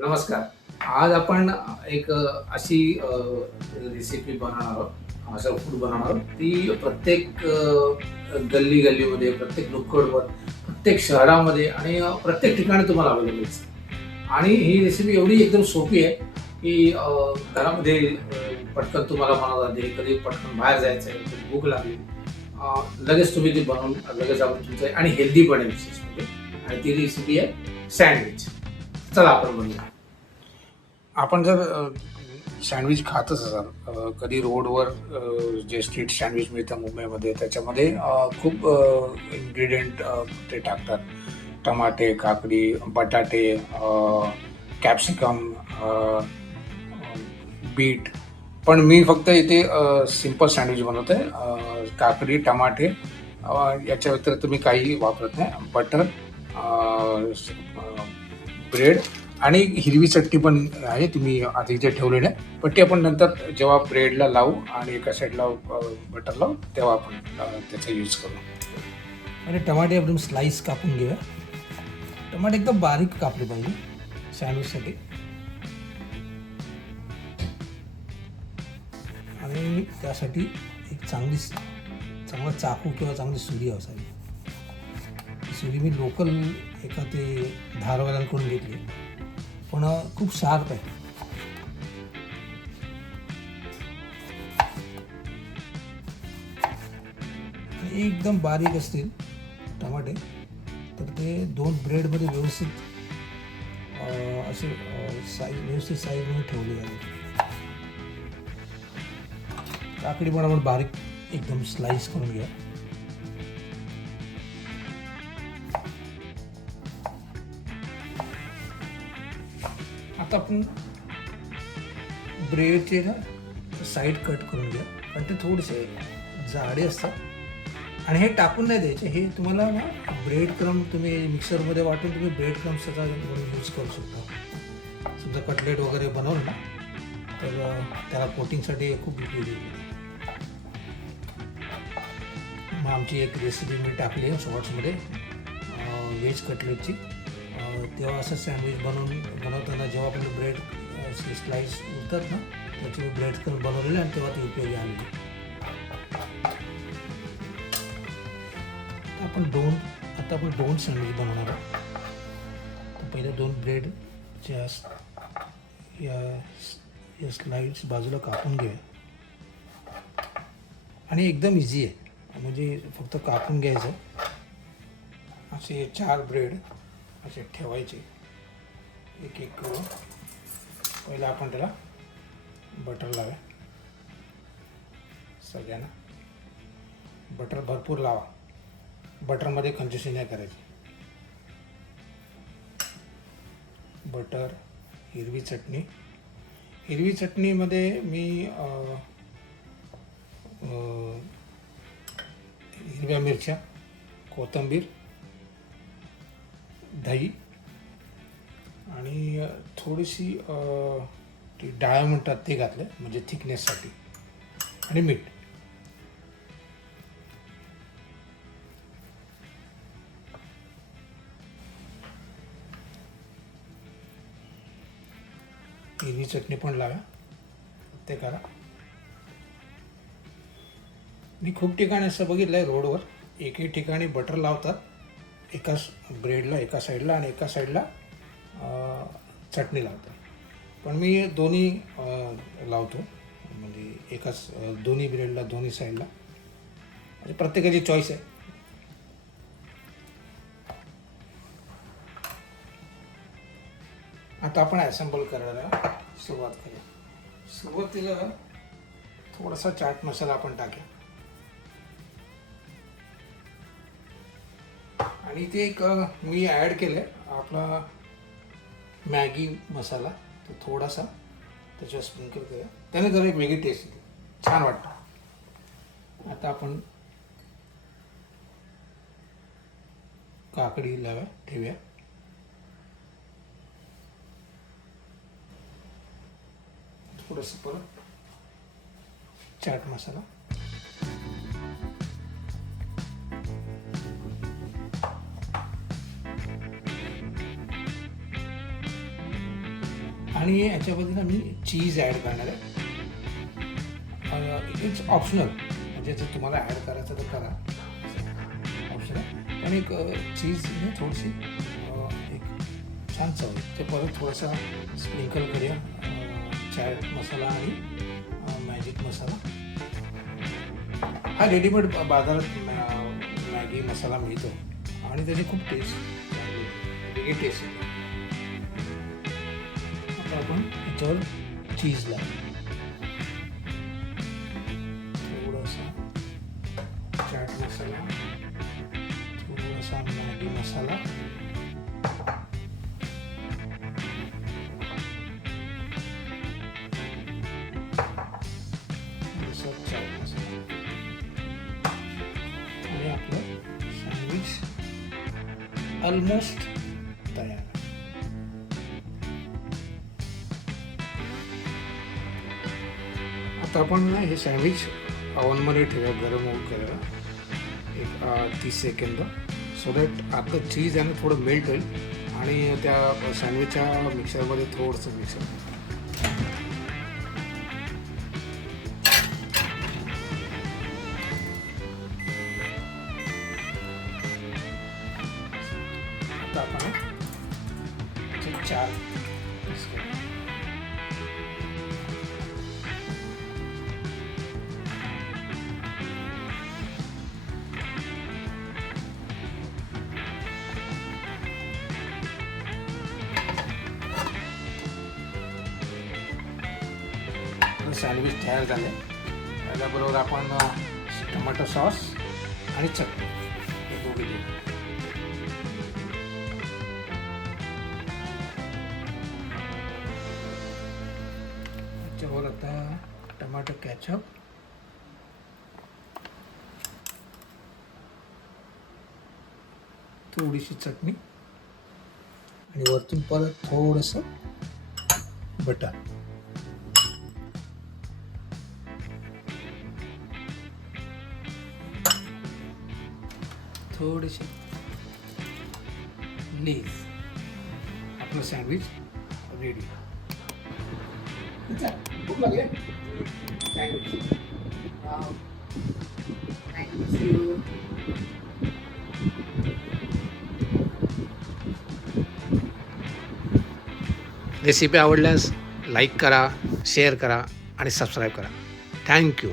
नमस्कार. आज आपण एक अशी रेसिपी बनवणार आहोत, असं फूड बनवणार आहोत. ती प्रत्येक गल्ली-गल्लीमध्ये, प्रत्येक नुक्कडवर, प्रत्येक शहरामध्ये आणि प्रत्येक ठिकाणी तुम्हाला अवेलेबल असते. आणि ही रेसिपी एवढी एकदम सोपी आहे, की घरामध्ये पटकन तुम्हाला मनात आली, कधी पटकन बाहेर जायचं आहे, कधी भूक लागली, लगेच तुम्ही ती बनवून लगेच आपण तुमचं आणि हेल्दी पण आहे विशेष म्हणजे. आणि ती रेसिपी आहे सँडविच. चला आपण बनवूया. आपण जर सँडविच खातच असाल, कधी रोडवर जे स्ट्रीट सँडविच मिळतं मुंबईमध्ये, त्याच्यामध्ये खूप इन्ग्रेडियंट ते टाकतात. टमाटे, काकडी, बटाटे, कॅप्सिकम, बीट. पण मी फक्त इथे सिंपल सँडविच बनवतो आहे. काकडी, टमाटे याच्या व्यतिरिक्त मी काही वापरत नाही. बटर, ब्रेड आणि हिरवी चटणी पण आहे, ती मी आधी इथे ठेवलेली आहे. पण ती आपण नंतर जेव्हा ब्रेडला लावू आणि एका साईडला बटर लावू तेव्हा आपण त्याचा यूज करू. आणि टमाटे एकदम स्लाइस कापून घेऊया. टमाटे एकदम बारीक कापले पाहिजे सँडविचसाठी. आणि त्यासाठी एक चांगला चाकू किंवा चांगली सुरी असावी. सुरी मी लोकल एका ते धारवाल्यांकडून घेतली, पण खूप शार्प आहे. आणि एकदम बारीक असतील टमाटे तर ते दोन ब्रेडमध्ये व्यवस्थित असे व्यवस्थित साईजमध्ये ठेवले जाते. काकडी पण आपण बारीक एकदम स्लाइस करून घ्या. आता आपण ब्रेडचे ना साईड कट करून घ्या, कारण ते थोडेसे जाडे असतात आणि हे टाकून नाही द्यायचे. हे तुम्हाला ना ब्रेड क्रम तुम्ही मिक्सरमध्ये वाटून तुम्ही ब्रेड क्रम्सचा यूज करू शकता. समजा कटलेट वगैरे बनवलं ना तर त्याला कोटिंगसाठी खूप उपयोगी होईल. मग आमची एक रेसिपी मी टाकली आहे शॉर्ट्समध्ये व्हेज कटलेटची. तेव्हा असं सँडविच बनवताना जेव्हा आपण ब्रेड स्लाइस उरतात ना त्याची ब्रेड क्रम बनवलेले आणि तेव्हा ते उपयोगी आले. आता आपण दोन सँडविच बनवणार आहोत. तर पहिले दोन ब्रेडच्या या स्लाइड्स बाजूला कापून घेऊया. आणि एकदम इझी आहे, म्हणजे फक्त कापून घ्यायचं. असे 4 ब्रेड असे ठेवायचे एक एक करून. पहिला आपण त्याला बटर लावा. सगळ्यांना बटर भरपूर लावा. बटरमध्ये कंजूसी नाही करायची. बटर, हिरवी चटणीमध्ये मी हिरव्या मिरच्या, कोथिंबीर, दही आणि थोडीशी ती डाळ म्हणतात ते घातलं म्हणजे थिकनेससाठी, आणि मीठ. हिरवी चटणी पण लावा ते करा. मी खूप ठिकाणी असं बघितलं आहे रोडवर, एकही ठिकाणी बटर लावतात एका ब्रेडला एका साईडला आणि एका साईडला चटणी लावतात. पण मी दोन्ही लावतो, म्हणजे दोन्ही ब्रेडला दोन्ही साईडला. म्हणजे प्रत्येकाची चॉईस आहे. आता आपण ॲसेंबल करायला सुरुवात करूया. सुरुवातीला थोडासा चाट मसाला आपण टाकूया. आणि ते एक मी ॲड केलं आहे आपला मॅगी मसाला, तो थोडासा त्याच्यावर स्प्रिंकल करूया. त्याने जरा एक वेगळी टेस्ट येते, छान वाटतं. आता आपण काकडी ठेवूया. थोडंसं परत चाट मसाला. आणि याच्यामध्ये ना मी चीज ॲड करणार आहे. इट्स ऑप्शनल, म्हणजे जर तुम्हाला ॲड करायचं तर करा, ऑप्शनल. पण एक चीजने थोडीशी एक छान चव ते परत थोडासा स्प्रिंकल करूया चाट मसाला आणि मॅजिक मसाला. हा रेडीमेड बाजारात मॅगी मसाला मिळतो आणि त्याची खूप टेस्ट वेगळी टेस्ट येते. आता आपण याच्यावर चीज लावू, थोडासा चाट मसाला, थोडासा मॅगी मसाला, थोडासा चाट मसाला आणि आपलं सँडविच ऑलमोस्ट तयार. आता आपण हे सँडविच ओव्हनमध्ये ठेवूया, गरम होऊ करायला एक 30 सेकंद, सो दॅट आपलं चीज आणि थोडं मेल्ट होईल आणि त्या सँडविचच्या मिक्सरमध्ये थोडंसं मिक्सर. आता आपण 4 पीस करू. सँडविच तयार झाले. त्याच्याबरोबर आपण टोमॅटो सॉस आणि चटणी हे दोघे देऊ. त्याच्यावर आता टोमॅटो कॅचअप, थोडीशी चटणी आणि वरतून परत थोडंसं बटर. थोडेसे लेस. आपलं सँडविच रेडी. भूक लागली सँडविच. थँक्यू. रेसिपी आवडल्यास लाईक करा, शेअर करा आणि सबस्क्राईब करा. थँक्यू.